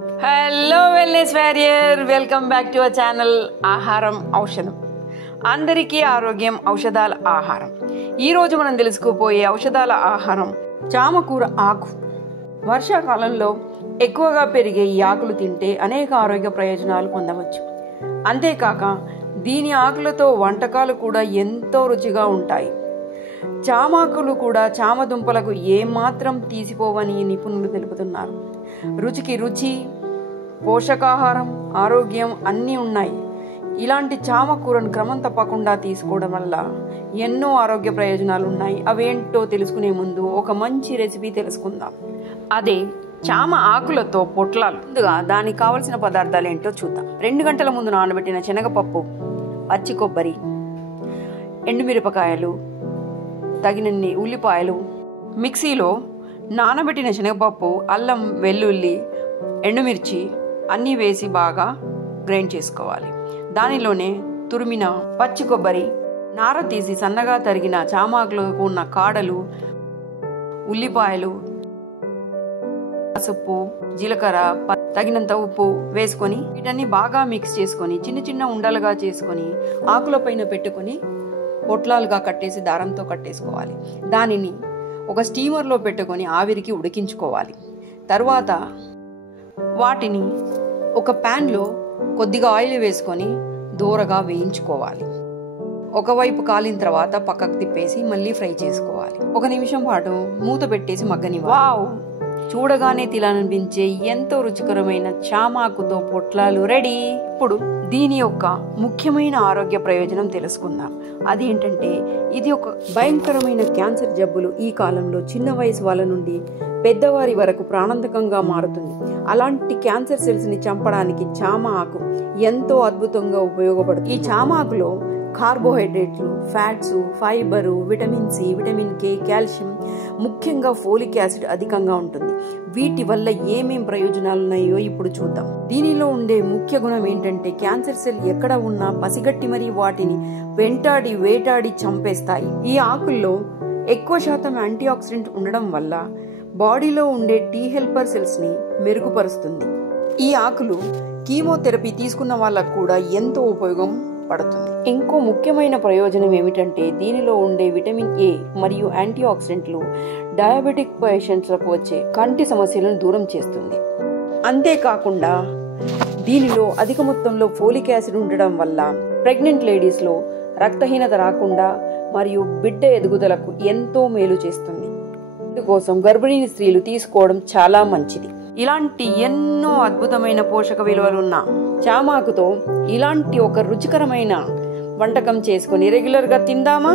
Hello wellness warrior, welcome back to our channel ఆహారం ఔషధం. అందరికీ ఆరోగ్యం ఔషధాల ఆహారం. ఈరోజు మనం తెలుసుకోపోయే ఔషధాల ఆహారం చామకూర ఆకు. వర్షాకాలంలో ఎక్కువగా పెరిగే ఈ ఆకులు తింటే అనేక ఆరోగ్య ప్రయోజనాలు పొందవచ్చు. అంతేకాక దీని ఆకులతో వంటకాలు కూడా ఎంతో రుచిగా ఉంటాయి. చామాకులు కూడా చామదుంపలకు ఏమాత్రం తీసిపోవని నిపుణులు తెలుపుతున్నారు. రుచికి రుచి, పోషకాహారం, ఆరోగ్యం అన్నీ ఉన్నాయి. ఇలాంటి చామకూరను క్రమం తప్పకుండా తీసుకోవడం వల్ల ఎన్నో ఆరోగ్య ప్రయోజనాలు ఉన్నాయి. అవేంటో తెలుసుకునే ముందు ఒక మంచి రెసిపీ తెలుసుకుందాం. అదే చామ ఆకులతో పొట్లాలు. ముందుగా దానికి కావలసిన పదార్థాలు ఏంటో చూద్దాం. 2 గంటల ముందు నానబెట్టిన శనగపప్పు, పచ్చి కొబ్బరి, ఎండుమిరపకాయలు, తగినన్ని ఉల్లిపాయలు, మిక్సీలో నానబెట్టిన శనగపప్పు, అల్లం, వెల్లుల్లి, ఎండుమిర్చి అన్నీ వేసి బాగా గ్రైండ్ చేసుకోవాలి. దానిలోనే తురిమిన పచ్చి కొబ్బరి, నార తీసి సన్నగా తరిగిన చామాకులకు ఉన్న కాడలు, ఉల్లిపాయలు, పసుపు, జీలకర్ర, తగినంత ఉప్పు వేసుకొని వీటన్ని బాగా మిక్స్ చేసుకొని చిన్న చిన్న ఉండలుగా చేసుకొని ఆకులపైన పెట్టుకొని పొట్లాలుగా కట్టేసి దారంతో కట్టేసుకోవాలి. దానిని ఒక స్టీమర్లో పెట్టుకొని ఆవిరికి ఉడికించుకోవాలి. తర్వాత వాటిని ఒక ప్యాన్లో కొద్దిగా ఆయిల్ వేసుకొని దూరగా వేయించుకోవాలి. ఒకవైపు కాలిన తర్వాత పక్కకు తిప్పేసి మళ్ళీ ఫ్రై చేసుకోవాలి. 1 నిమిషం పాటు మూత పెట్టేసి మగ్గనివ్వాలి. వావ్, చూడగానే తినాలనిపించే ఎంతో రుచికరమైన చామాకుతో పొట్లాలు రెడీ. ఇప్పుడు దీని యొక్క ముఖ్యమైన ఆరోగ్య ప్రయోజనం తెలుసుకుందాం. అదేంటంటే ఇది ఒక భయంకరమైన క్యాన్సర్ జబ్బులు ఈ కాలంలో చిన్న వయసు వాళ్ళ నుండి పెద్దవారి వరకు ప్రాణాంతకంగా మారుతుంది. అలాంటి క్యాన్సర్ సెల్స్ ని చంపడానికి చామ ఆకు ఎంతో అద్భుతంగా ఉపయోగపడుతుంది. ఈ చామ ఆకులో కార్బోహైడ్రేట్లు, fats, fibre, vitamin C, vitamin K, calcium, ముఖ్యంగా ఫోలిక్ యాసిడ్ అధికంగా ఉంటుంది. వీటి వల్ల ఏమేం ప్రయోజనాలు ఉన్నాయో ఇప్పుడు చూద్దాం. దీనిలో ఉండే ముఖ్య గుణం ఏంటంటే క్యాన్సర్ సెల్ ఎక్కడ ఉన్నా పసిగట్టి మరీ వాటిని వెంటాడి వేటాడి చంపేస్తాయి. ఈ ఆకుల్లో ఎక్కువ శాతం యాంటీ ఆక్సిడెంట్ ఉండడం వల్ల బాడీలో ఉండే టీ హెల్పర్ సెల్స్ ని మెరుగుపరుస్తుంది. ఈ ఆకులు కీమోథెరపీ తీసుకున్న వాళ్ళకు కూడా ఎంతో ఉపయోగం పడుతుంది. ఇంకో ముఖ్యమైన ప్రయోజనం ఏమిటంటే దీనిలో ఉండే విటమిన్ ఏ మరియు యాంటీ ఆక్సిడెంట్లు డయాబెటిక్ పేషెంట్లకు వచ్చే కంటి సమస్యలను దూరం చేస్తుంది. అంతేకాకుండా దీనిలో అధిక మొత్తంలో ఫోలిక్ యాసిడ్ ఉండడం వల్ల ప్రెగ్నెంట్ లేడీస్ లో రక్తహీనత రాకుండా మరియు బిడ్డ ఎదుగుదలకు ఎంతో మేలు చేస్తుంది. అందుకోసం గర్భిణీ స్త్రీలు తీసుకోవడం చాలా మంచిది. ఇలాంటి ఎన్నో అద్భుతమైన పోషక విలువలున్న చామాకుతో ఇలాంటి ఒక రుచికరమైన వంటకం చేసుకొని రెగ్యులర్ గా తిందామా?